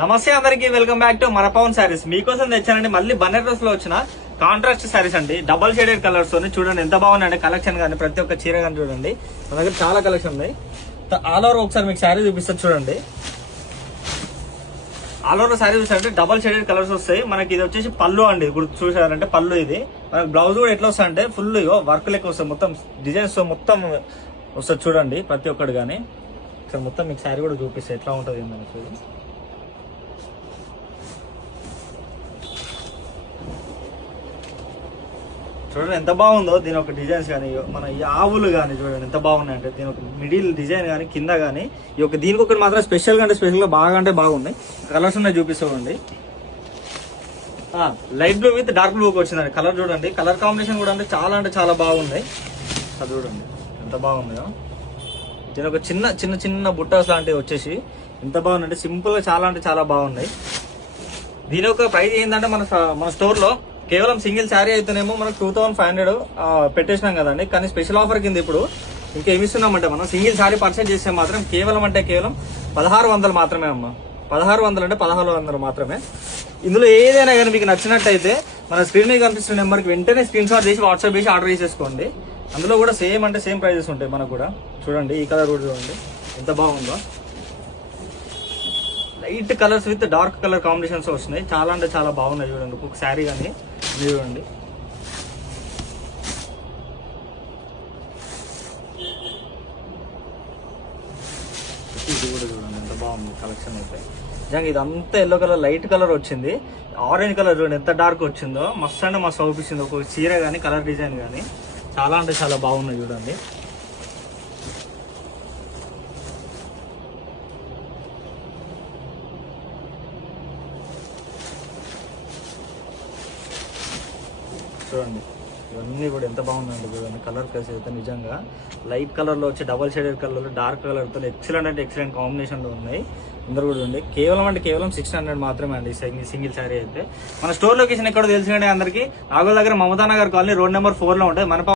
నమస్తే అందరికి, welcome back to మన పవన్ శారీస్. మీకోసం తెచ్చానండి మళ్ళీ బన్నెట్ డ్రెస్ లో వచ్చిన కాంట్రాస్ట్ శారీస్ అండి. డబల్ షేడెడ్ కలర్స్ తోని చూడండి ఎంత బాగున్నాయండి. కలెక్షన్ కానీ ప్రతి ఒక్క చీర కానీ చూడండి, మన దగ్గర చాలా కలెక్షన్ ఉన్నాయి. ఆల్ ఓవర్ ఒకసారి మీకు శారీ చూపిస్తారు చూడండి. ఆల్ ఓవర్ శారీ చూసారంటే డబల్ షేడెడ్ కలర్స్ వస్తాయి మనకి. ఇది వచ్చేసి పళ్ళు అండి, ఇప్పుడు చూసారంటే పళ్ళు. ఇది మనకి బ్లౌజ్ కూడా ఎట్లా వస్తుంది అంటే ఫుల్ వర్క్ లెక్క వస్తుంది, మొత్తం డిజైన్స్ మొత్తం వస్తుంది చూడండి ప్రతి ఒక్కటి. కానీ ఇక్కడ మొత్తం మీకు శారీ కూడా చూపిస్తాయి ఎట్లా ఉంటుంది మనకి. చూడండి ఎంత బాగుందో దీని ఒక డిజైన్స్ కానీ, మన ఈ ఆవులు కానీ చూడండి ఎంత బాగున్నాయంటే. దీని ఒక మిడిల్ డిజైన్ కానీ కింద కానీ ఈ ఒక దీనికి ఒకటి మాత్రం స్పెషల్ అంటే స్పెషల్ గా బాగా అంటే బాగున్నాయి. కలర్స్ ఉన్నాయి చూపిస్తామండి. లైట్ బ్లూ విత్ డార్క్ బ్లూకి వచ్చిందండి కలర్. చూడండి కలర్ కాంబినేషన్ కూడా అంటే చాలా బాగున్నాయి. అది చూడండి ఎంత బాగున్నాయో. దీని ఒక చిన్న చిన్న చిన్న బుట్టాస్ లాంటివి వచ్చేసి ఎంత బాగుందంటే సింపుల్ గా చాలా బాగున్నాయి. దీని ఒక ప్రైస్ ఏంటంటే మన స్టోర్ లో కేవలం సింగిల్ శారీ అయితేనేమో మనకు 2500 పెట్టేసినాం కదండి. కానీ స్పెషల్ ఆఫర్ కింద ఇప్పుడు ఇంకేమి ఇస్తున్నామంటే మనం సింగిల్ శారీ పర్చేజ్ చేస్తే మాత్రం కేవలం 1600 మాత్రమే అమ్మ. 1600 అంటే 1600 మాత్రమే. ఇందులో ఏదైనా కానీ మీకు నచ్చినట్టయితే మన స్క్రీన్ మీద కనిపిస్తున్న నెంబర్కి వెంటనే స్క్రీన్ షాట్ చేసి వాట్సాప్ చేసి ఆర్డర్ చేసేసుకోండి. అందులో కూడా సేమ్ ప్రైజెస్ ఉంటాయి మనకు కూడా. చూడండి ఈ కలర్ కూడా చూడండి ఎంత బాగుందో. Light colours with dark colour combinations వస్తున్నాయి. చాలా బాగున్నాయి చూడండి. ఒక శారీ కానీ చూడండి. ఇది కూడా చూడండి ఎంత బాగుంది కలెక్షన్ అయితే. నిజంగా ఇదంతా ఎల్లో కలర్ లైట్ కలర్ వచ్చింది. ఆరెంజ్ కలర్ చూడండి ఎంత డార్క్ వచ్చిందో. మస్తు అంటే మస్తు అవుపిస్తుంది ఒక చీర కానీ కలర్ డిజైన్ కానీ. చాలా బాగున్నాయి చూడండి. చూడండి ఇవన్నీ కూడా ఎంత బాగుందండి చూడండి. కలర్ కలిసి అయితే నిజంగా లైట్ కలర్లో వచ్చి డబల్ షేడెడ్ కలర్లో డార్క్ కలర్తో ఎక్సలెంట్ కాంబినేషన్లో ఉన్నాయి. అందరూ కూడా చూడండి కేవలం 600 మాత్రమే అండి సింగిల్ శారీ అయితే. మన స్టోర్ లొకేషన్ ఎక్కడో తెలిసిందండి అందరికీ. నాగోల్ దగ్గర Mamata Nagar colony road number 4 లో ఉంటాయి. మన